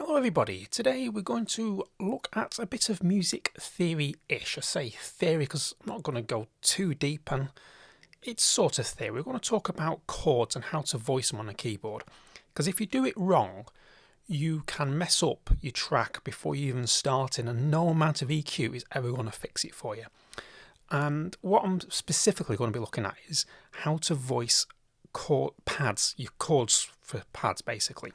Hello everybody, today we're going to look at a bit of music theory-ish. I say theory because I'm not going to go too deep, and it's sort of theory. We're going to talk about chords and how to voice them on a keyboard, because if you do it wrong you can mess up your track before you even start, and no amount of EQ is ever going to fix it for you. And what I'm specifically going to be looking at is how to voice chord pads, your chords for pads basically.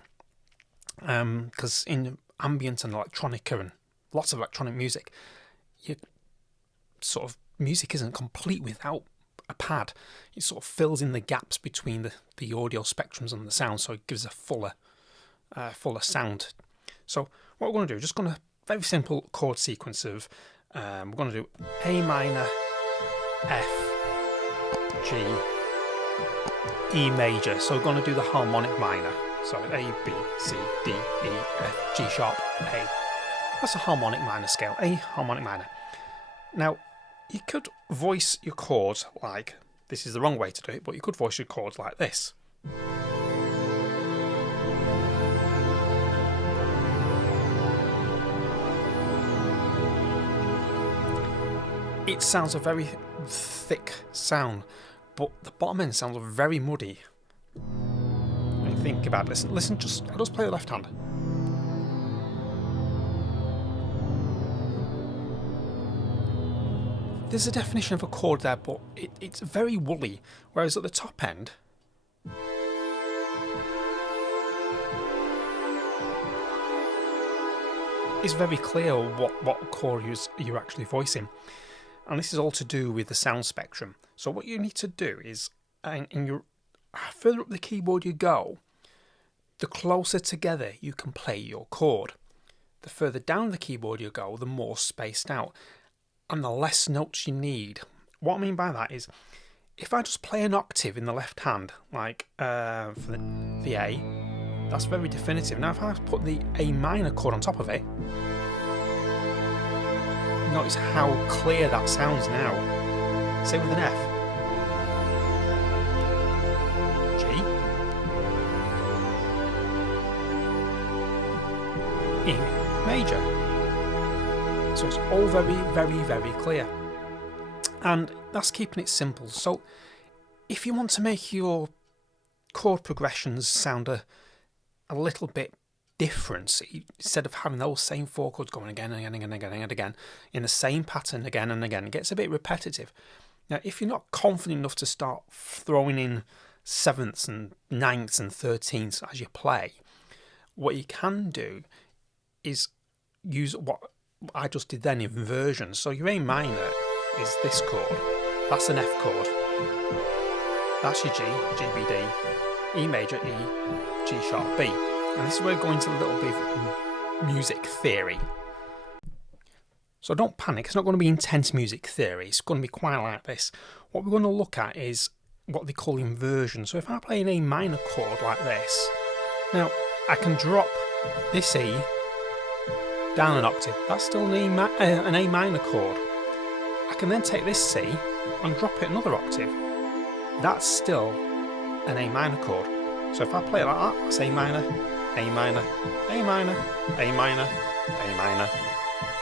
Because in ambient and electronica and lots of electronic music, your sort of music isn't complete without a pad. It sort of fills in the gaps between the audio spectrums and the sound, so it gives a fuller sound. So what we're going to do, just going to very simple chord sequence of we're going to do A minor, F, G, E major. So we're going to do the harmonic minor. So A, B, C, D, E, F, G sharp, A. That's a harmonic minor scale, A harmonic minor. Now, you could voice your chords like, this is the wrong way to do it, but you could voice your chords like this. It sounds a very thick sound, but the bottom end sounds very muddy. Think about it. Listen, I'll just play the left hand. There's a definition of a chord there, but it's very woolly, whereas at the top end it's very clear what chord you're actually voicing. And this is all to do with the sound spectrum. So what you need to do is, further up the keyboard you go, the closer together you can play your chord. The further down the keyboard you go, the more spaced out and the less notes you need. What I mean by that is, if I just play an octave in the left hand, like for the A, that's very definitive. Now if I put the A minor chord on top of it, notice how clear that sounds now. Same with an F. E major. So it's all very, very, very clear. And that's keeping it simple. So if you want to make your chord progressions sound a little bit different, instead of having those same four chords going again and again and again and again in the same pattern again and again, it gets a bit repetitive. Now, if you're not confident enough to start throwing in sevenths and ninths and 13ths as you play, what you can do is use what I just did then, inversions. So your A minor is this chord, that's an F chord, that's your G, G, B, D, E major, E, G sharp, B. And this is where we're going to a little bit of music theory. So don't panic, it's not going to be intense music theory, it's going to be quite like this. What we're going to look at is what they call inversion. So if I play an A minor chord like this, now I can drop this E down an octave, that's still an A minor chord. I can then take this C and drop it another octave, that's still an A minor chord. So if I play it like that, that's A minor, A minor, A minor, A minor, A minor,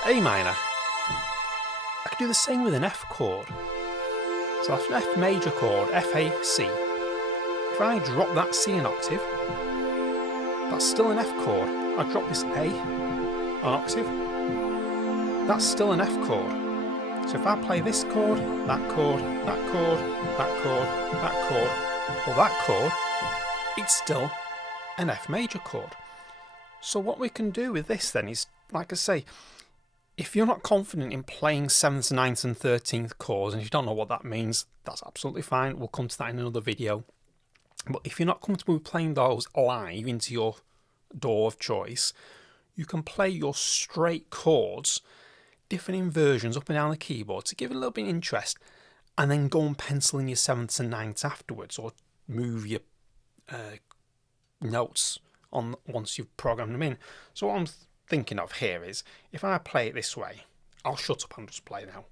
A minor. I can do the same with an F chord. So that's an F major chord, F, A, C. If I drop that C an octave, that's still an F chord. I drop this A an octave, that's still an F chord. So if I play this chord, that chord, that chord, that chord, that chord, or that chord, it's still an F major chord. So what we can do with this then is, like I say, if you're not confident in playing 7th, 9th and 13th chords, and if you don't know what that means, that's absolutely fine, we'll come to that in another video. But if you're not comfortable with playing those live into your DAW of choice, you can play your straight chords, different inversions up and down the keyboard to give it a little bit of interest, and then go and pencil in your 7ths and 9ths afterwards, or move your notes on once you've programmed them in. So what I'm thinking of here is, if I play it this way, I'll shut up and just play now.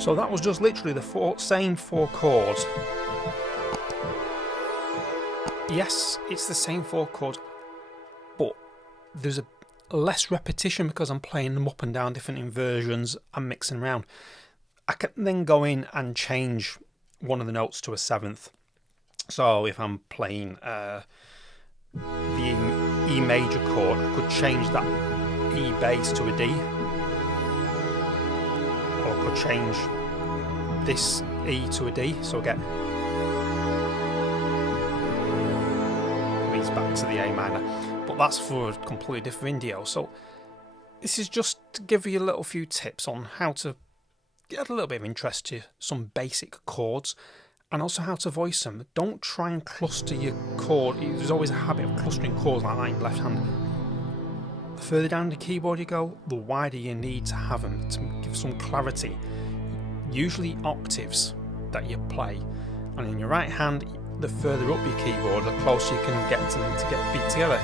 So that was just literally the same 4 chords. Yes, it's the same 4 chords, but there's a less repetition because I'm playing them up and down different inversions and mixing around. I can then go in and change one of the notes to a 7th. So if I'm playing the E major chord, I could change that E bass to a D, or I could change this E to a D, so get these back to the A minor. But that's for a completely different video. So this is just to give you a little few tips on how to get a little bit of interest to some basic chords, and also how to voice them. Don't try and cluster your chord. There's always a habit of clustering chords like that in left hand. The further down the keyboard you go, the wider you need to have them to give some clarity. Usually octaves that you play, and in your right hand, the further up your keyboard, the closer you can get to them to get beat together.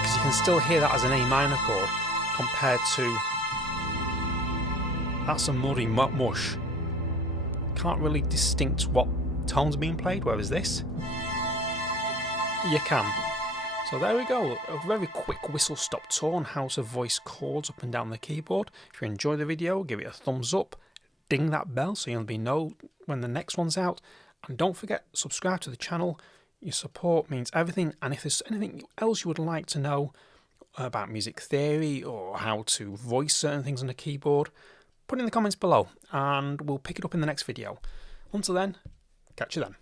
Because you can still hear that as an A minor chord compared to that's a muddy mush. Can't really distinct what tone's being played, whereas this, you can. So there we go, a very quick whistle-stop tour on how to voice chords up and down the keyboard. If you enjoyed the video, give it a thumbs up, ding that bell so you'll know when the next one's out, and don't forget, subscribe to the channel. Your support means everything, and if there's anything else you would like to know about music theory or how to voice certain things on the keyboard, put it in the comments below and we'll pick it up in the next video. Until then, catch you then.